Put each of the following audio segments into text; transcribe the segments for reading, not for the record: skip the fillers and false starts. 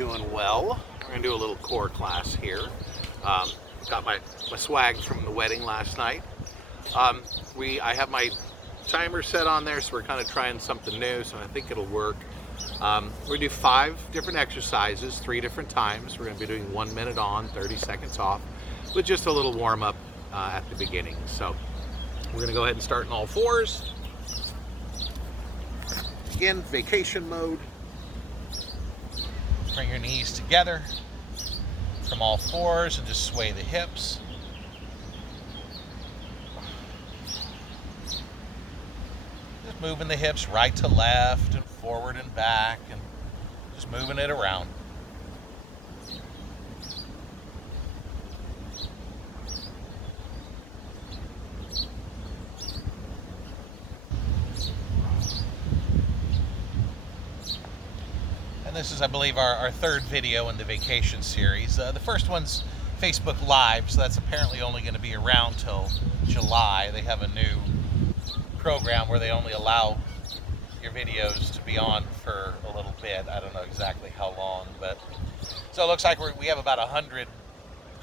doing well. We're going to do a little core class here. Got my swag from the wedding last night. I have my timer set on there, so we're kind of trying something new, so I think it'll work. We're going to do 5 different exercises, 3 different times. We're going to be doing 1 minute on, 30 seconds off, with just a little warm up at the beginning. So we're going to go ahead and start in all fours. Again, vacation mode. Bring your knees together from all fours and just sway the hips. Just moving the hips right to left and forward and back and just moving it around. And this is, I believe, our 3rd video in the vacation series. The first one's Facebook Live, so that's apparently only going to be around till July. They have a new program where they only allow your videos to be on for a little bit. I don't know exactly how long, but so it looks like we have about 100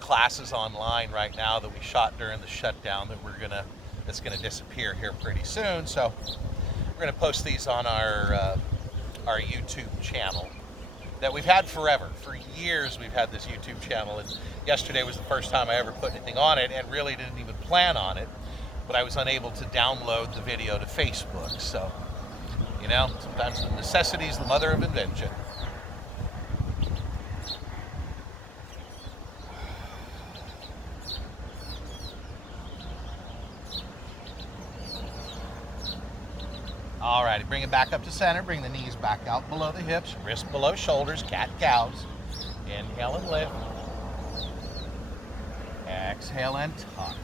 classes online right now that we shot during the shutdown that's gonna disappear here pretty soon. So we're gonna post these on our YouTube channel that we've had forever. For years we've had this YouTube channel, and yesterday was the first time I ever put anything on it, and really didn't even plan on it, but I was unable to download the video to Facebook. So, you know, sometimes the necessity is the mother of invention. All righty, bring it back up to center. Bring the knees back out below the hips, wrists below shoulders, cat-cows. Inhale and lift. Exhale and tuck.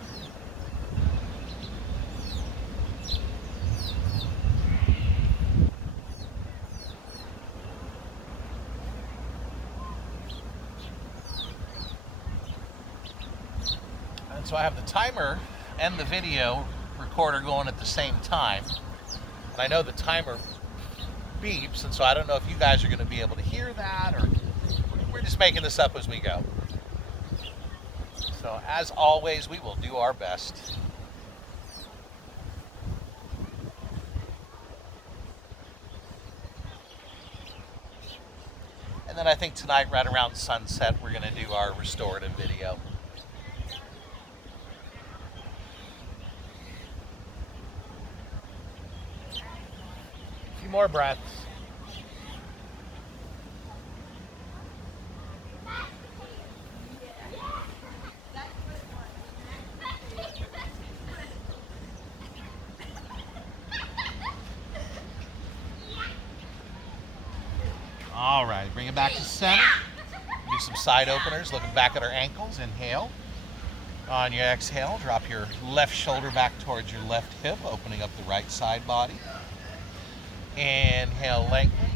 And so I have the timer and the video recorder going at the same time. And I know the timer beeps, and so I don't know if you guys are going to be able to hear that, or we're just making this up as we go. So as always, we will do our best. And then I think tonight, right around sunset, we're going to do our restorative video. More breaths. All right, bring it back to center. Do some side openers, looking back at our ankles. Inhale. On your exhale, drop your left shoulder back towards your left hip, opening up the right side body. Inhale, lengthen.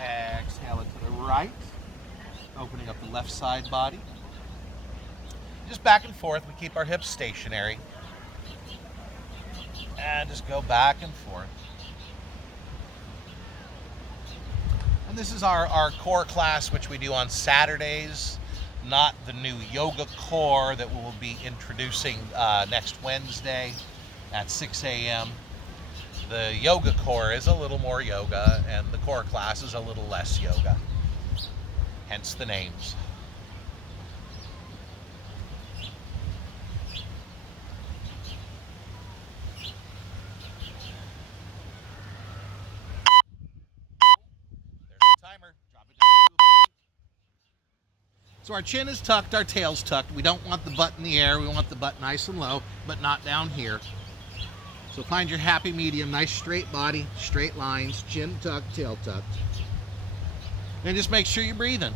Exhale it to the right, opening up the left side body. Just back and forth. We keep our hips stationary. And just go back and forth. And this is our core class, which we do on Saturdays, not the new yoga core that we'll be introducing next Wednesday at 6 a.m. The yoga core is a little more yoga, and the core class is a little less yoga. Hence the names. There's the timer. Drop it down. So our chin is tucked, our tail's tucked. We don't want the butt in the air. We want the butt nice and low, but not down here. So find your happy medium, nice straight body, straight lines, chin tucked, tail tucked. And just make sure you're breathing.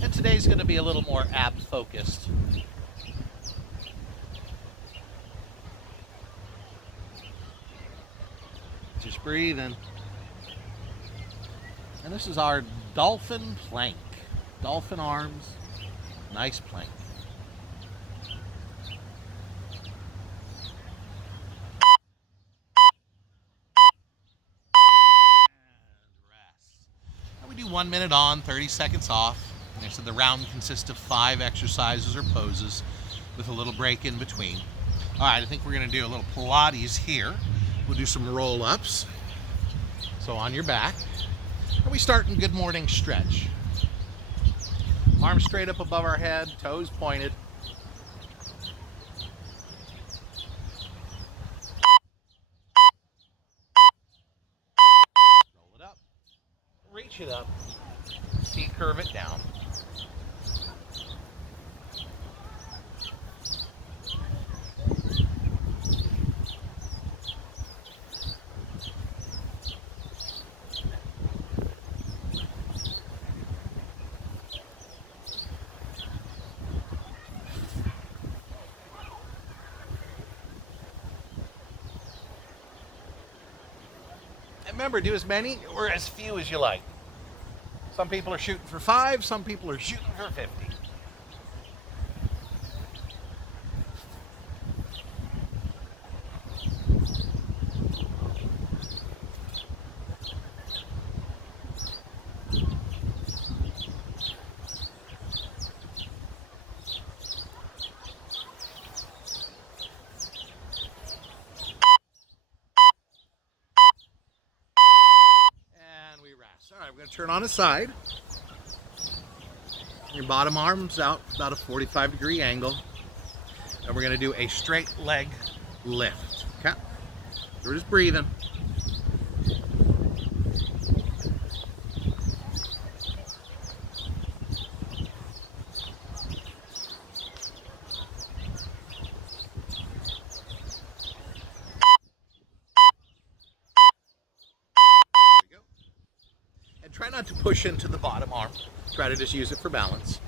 And today's going to be a little more ab focused. Just breathing. And this is our dolphin plank. Dolphin arms, nice plank. And rest. And we do 1 minute on, 30 seconds off. And so the round consists of 5 exercises or poses with a little break in between. All right, I think we're gonna do a little Pilates here. We'll do some roll-ups. So on your back. And we start in good morning stretch. Arms straight up above our head, toes pointed. Roll it up, reach it up, C-curve it down. Remember, do as many or as few as you like. Some people are shooting for 5, some people are shooting for 50. All right, we're going to turn on a side. Your bottom arm's out about a 45-degree angle. And we're going to do a straight leg lift. Okay? So we're just breathing. Try not to push into the bottom arm. Try to just use it for balance.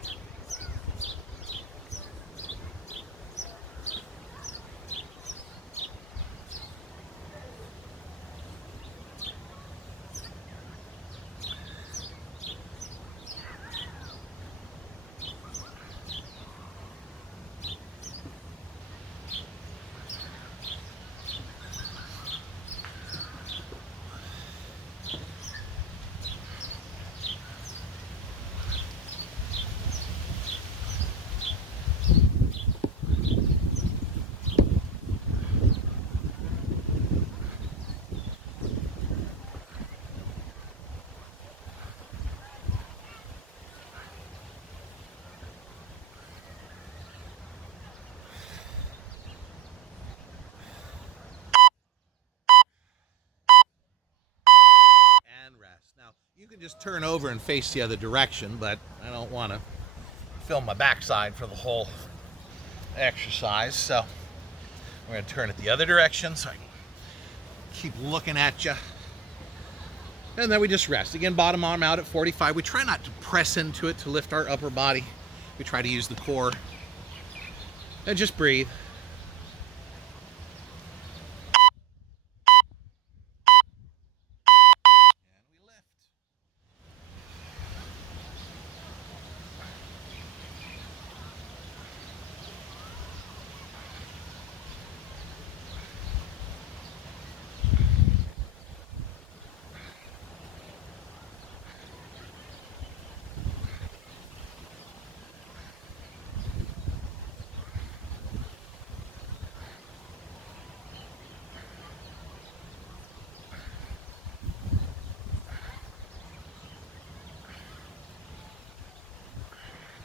Now, you can just turn over and face the other direction, but I don't want to film my backside for the whole exercise, so we're going to turn it the other direction so I can keep looking at you. And then we just rest. Again, bottom arm out at 45. We try not to press into it to lift our upper body. We try to use the core. And just breathe.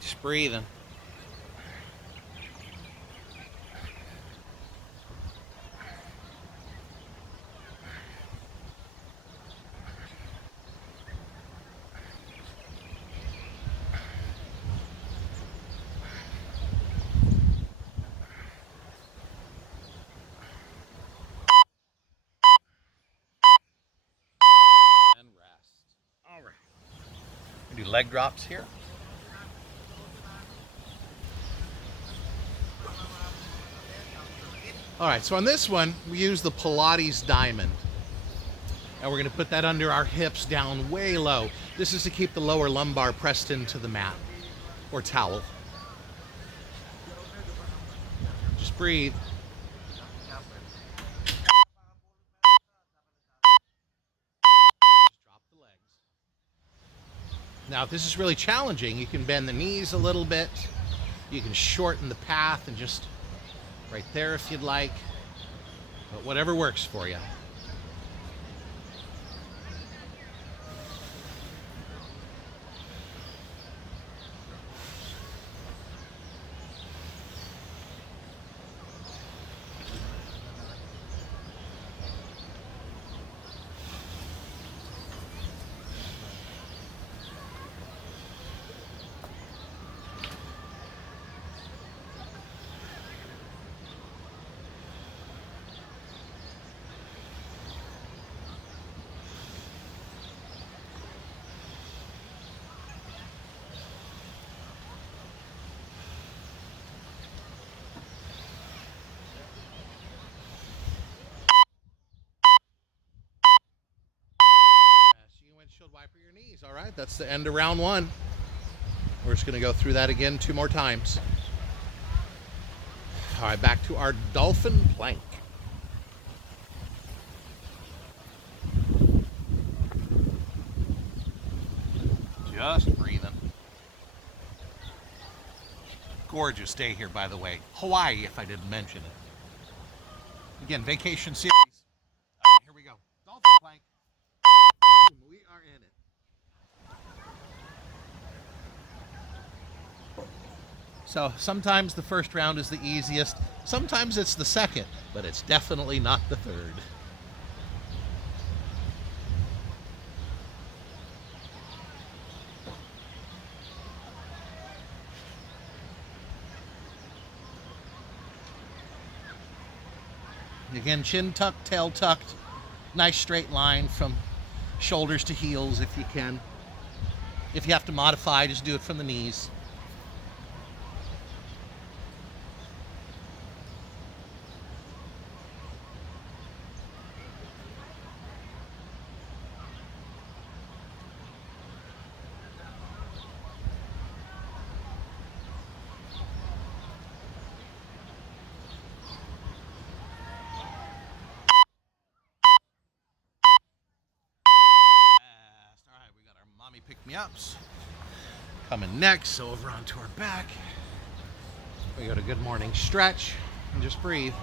Just breathing. And rest. All right. We do leg drops here. All right, so on this one, we use the Pilates Diamond. And we're going to put that under our hips down way low. This is to keep the lower lumbar pressed into the mat or towel. Just breathe. Just drop the legs. Now, if this is really challenging, you can bend the knees a little bit. You can shorten the path and just right there if you'd like. But whatever works for you. Windshield wiper your knees. All right, that's the end of round one. We're just going to go through that again 2 more times. All right, back to our dolphin plank. Just breathing. Gorgeous day here, by the way. Hawaii, if I didn't mention it. Again, vacation series. All right, here we go. Dolphin plank. We are in it. So sometimes the first round is the easiest, sometimes it's the second, but it's definitely not the third. Again, chin tucked, tail tucked, nice straight line from shoulders to heels if you can. If you have to modify, just do it from the knees. Mommy pick-me-ups. Coming next, so over onto our back. We got a good morning stretch and just breathe.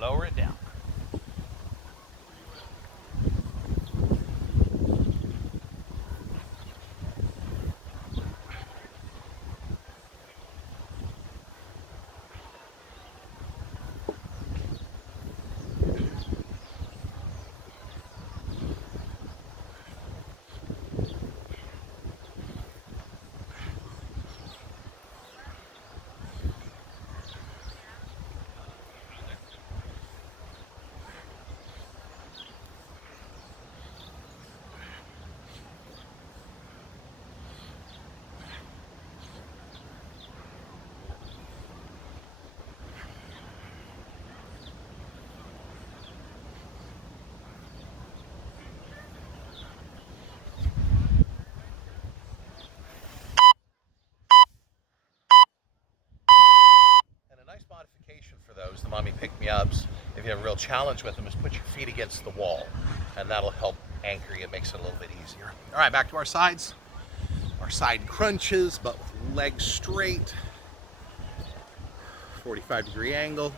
Lower it down. Modification for those, the mommy pick-me-ups, if you have a real challenge with them, is put your feet against the wall, and that'll help anchor you. It makes it a little bit easier. All right, back to our sides. Our side crunches, but with legs straight. 45-degree angle.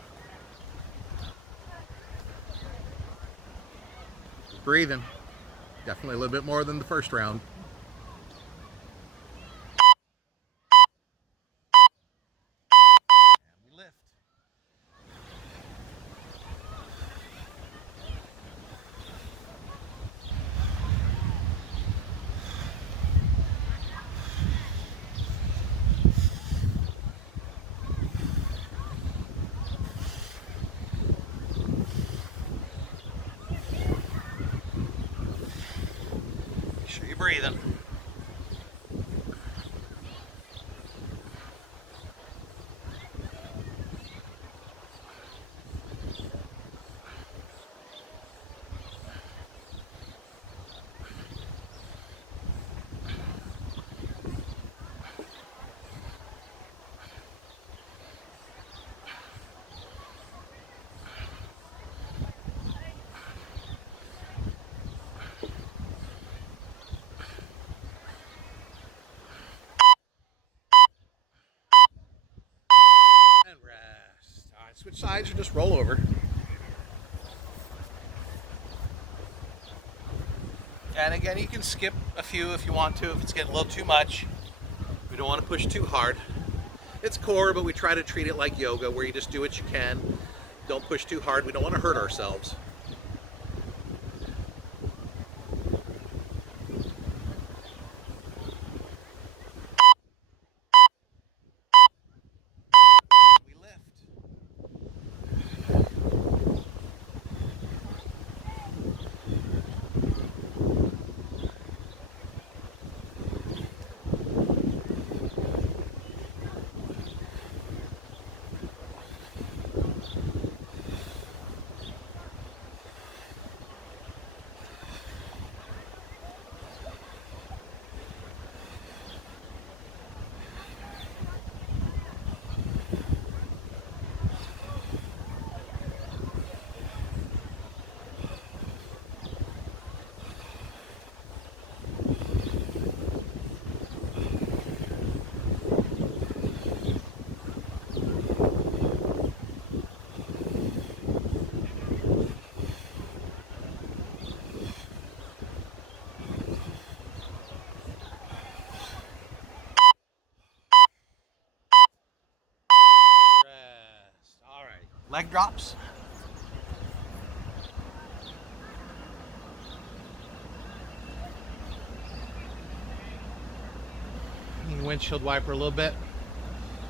Breathing. Definitely a little bit more than the first round. breathing. And rest. All right, switch sides or just roll over. And again, you can skip a few if you want to, if it's getting a little too much. We don't want to push too hard. It's core, but we try to treat it like yoga, where you just do what you can. Don't push too hard. We don't want to hurt ourselves. We lift. Rest. All right. Leg drops. Windshield wiper a little bit.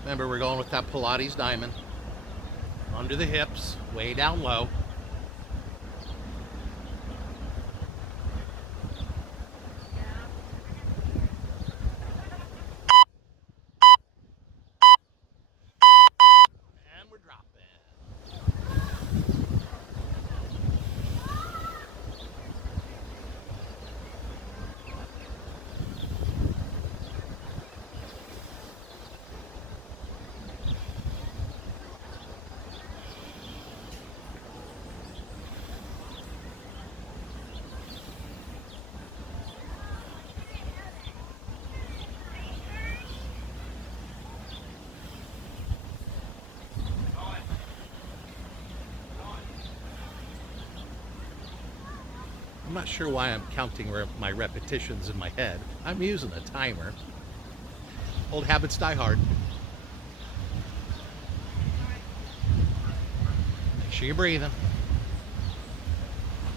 Remember, we're going with that Pilates diamond. Under the hips, way down low. And we're dropping. I'm not sure why I'm counting my repetitions in my head. I'm using a timer. Old habits die hard. Make sure you're breathing.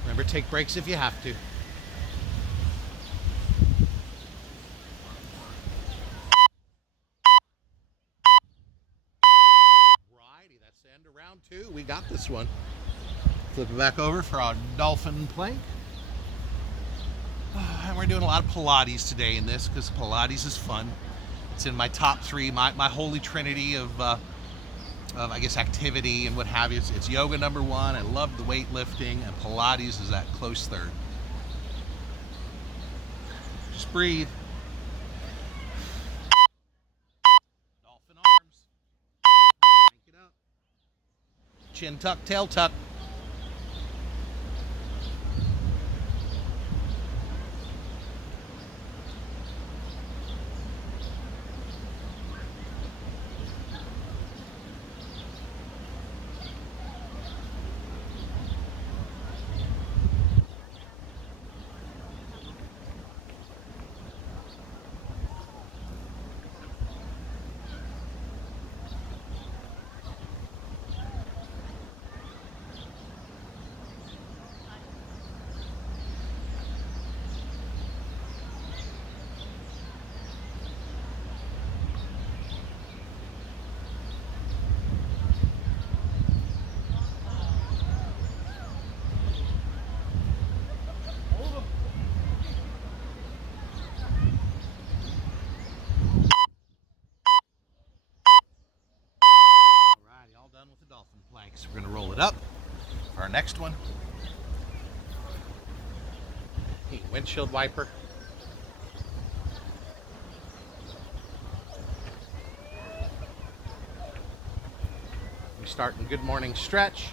Remember, take breaks if you have to. Righty, that's the end of round 2. We got this one. Flip it back over for our dolphin plank. And we're doing a lot of Pilates today in this because Pilates is fun. It's in my top 3, my holy trinity of I guess activity and what have you. It's yoga number 1. I love the weightlifting, and Pilates is that close third. Just breathe. Dolphin arms. Crank it up. Chin tuck, tail tuck. it up for our next one. Windshield wiper. We start in good morning stretch.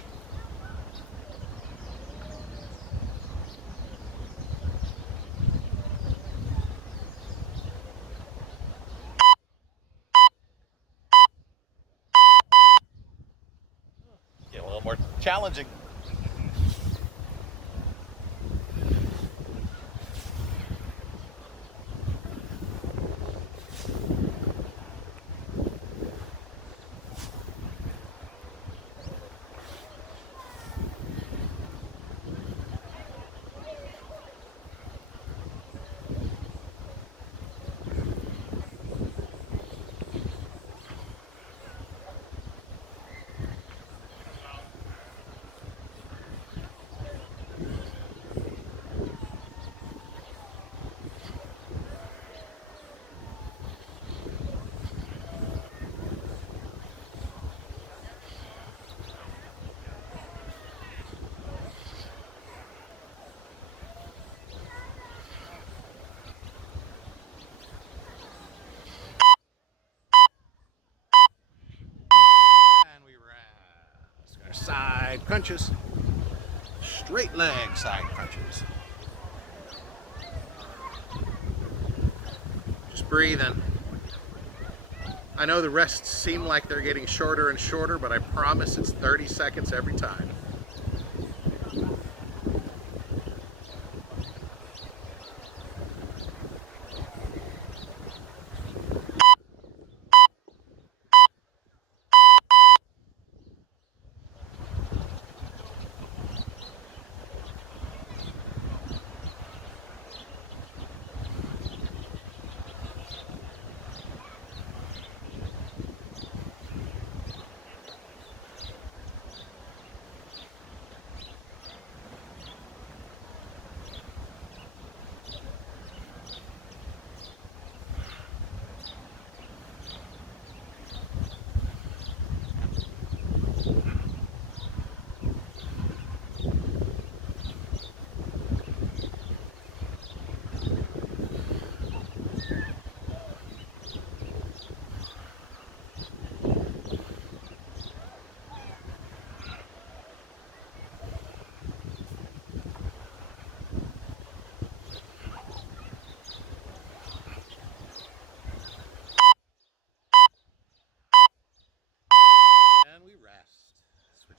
Get a little more challenging. Side crunches, straight leg side crunches. Just breathe in. I know the rests seem like they're getting shorter and shorter, but I promise it's 30 seconds every time.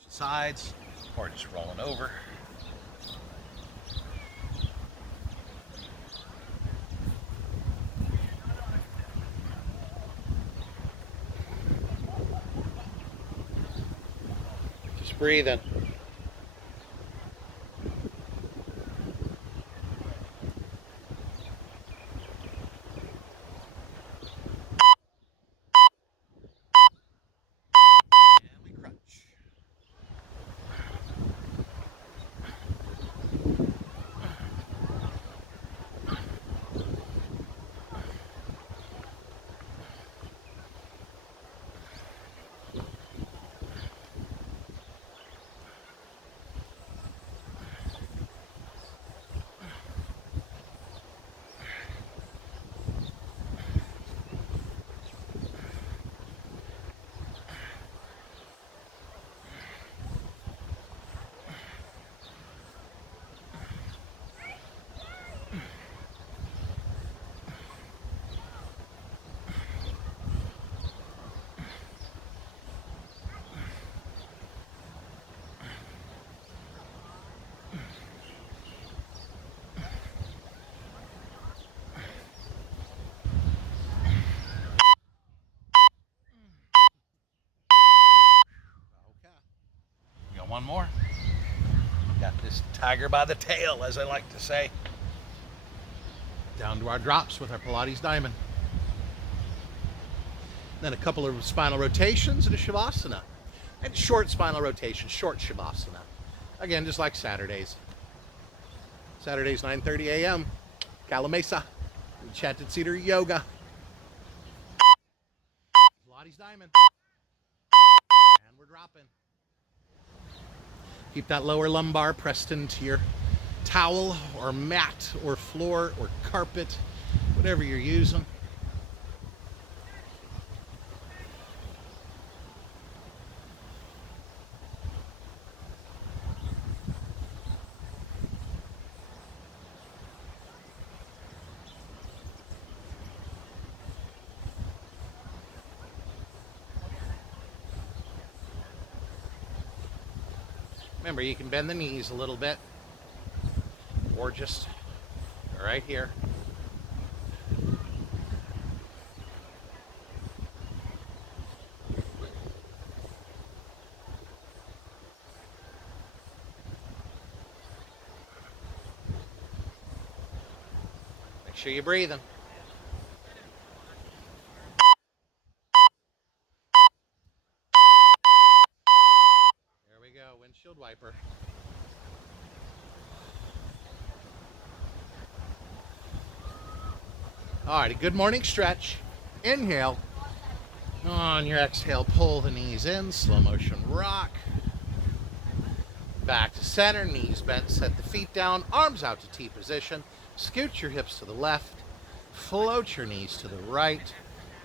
Sides, or just rolling over. Just breathe in. One more. Got this tiger by the tail, as I like to say. Down to our drops with our Pilates Diamond. Then a couple of spinal rotations and a Shavasana. And short spinal rotation, short Shavasana. Again, just like Saturdays. Saturdays, 9:30 a.m. Calamesa. Enchanted Cedar Yoga. Pilates Diamond. And we're dropping. Keep that lower lumbar pressed into your towel or mat or floor or carpet, whatever you're using. Remember, you can bend the knees a little bit, or just right here. Make sure you're breathing. There we go, windshield wiper. Alrighty, good morning stretch. Inhale. On your exhale, pull the knees in, slow motion rock. Back to center, knees bent, set the feet down, arms out to T position. Scoot your hips to the left, float your knees to the right,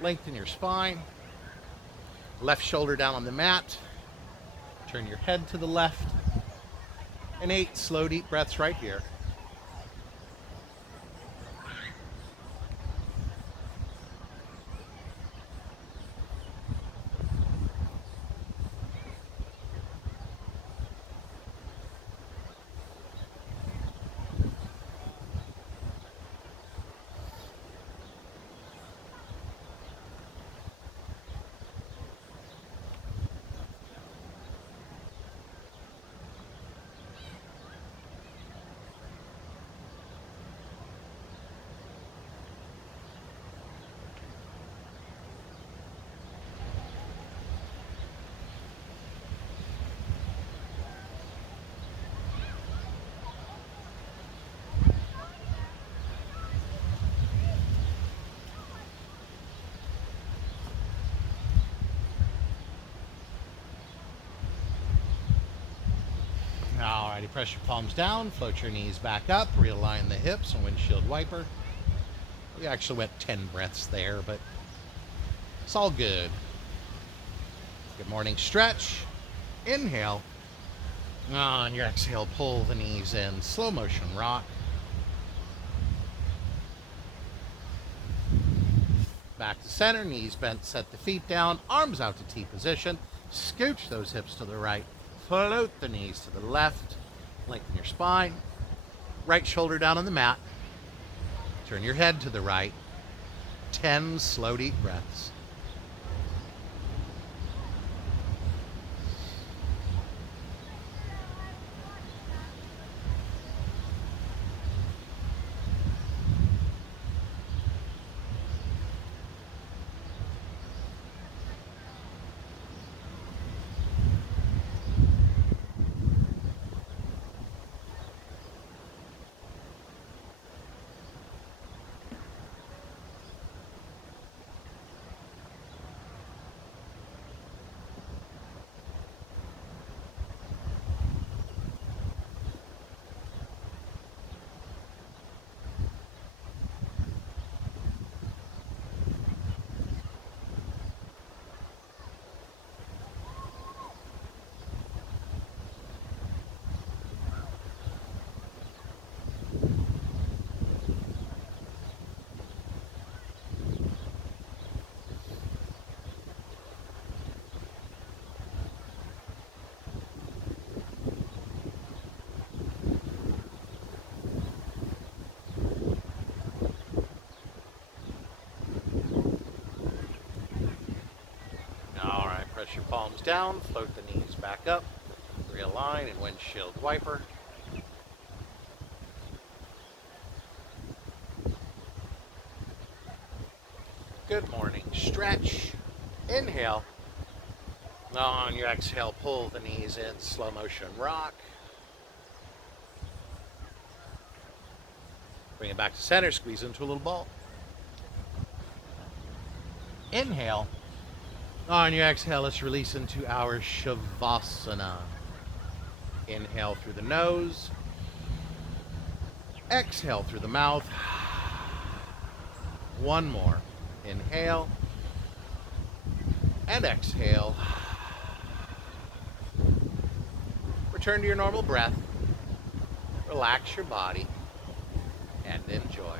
lengthen your spine. Left shoulder down on the mat, turn your head to the left, and 8 slow deep breaths right here. Alrighty, press your palms down, float your knees back up, realign the hips and windshield wiper. We actually went 10 breaths there, but it's all good. Good morning stretch. Inhale. On your exhale, pull the knees in, slow motion rock. Back to center, knees bent, set the feet down, arms out to T position. Scooch those hips to the right. Float the knees to the left, lengthen your spine, right shoulder down on the mat, turn your head to the right, 10 slow deep breaths. Press your palms down, float the knees back up, realign and windshield wiper. Good morning stretch. Inhale. On your exhale, pull the knees in, slow motion rock. Bring it back to center, squeeze into a little ball. Inhale. On your exhale, let's release into our Shavasana. Inhale through the nose. Exhale through the mouth. One more. Inhale and exhale. Return to your normal breath. Relax your body and enjoy.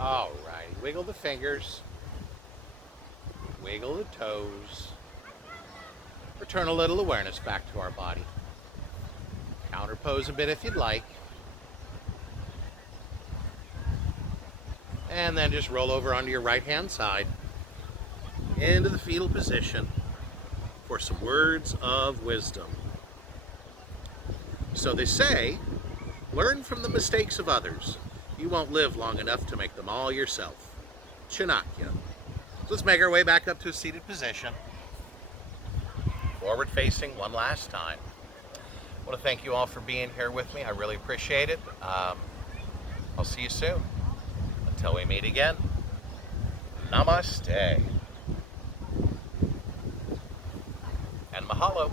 All right, wiggle the fingers, wiggle the toes, return a little awareness back to our body. Counter pose a bit if you'd like. And then just roll over onto your right hand side into the fetal position for some words of wisdom. So they say, learn from the mistakes of others. You won't live long enough to make them all yourself. Chanakya. So let's make our way back up to a seated position. Forward facing one last time. I want to thank you all for being here with me. I really appreciate it. I'll see you soon. Until we meet again, namaste. And mahalo.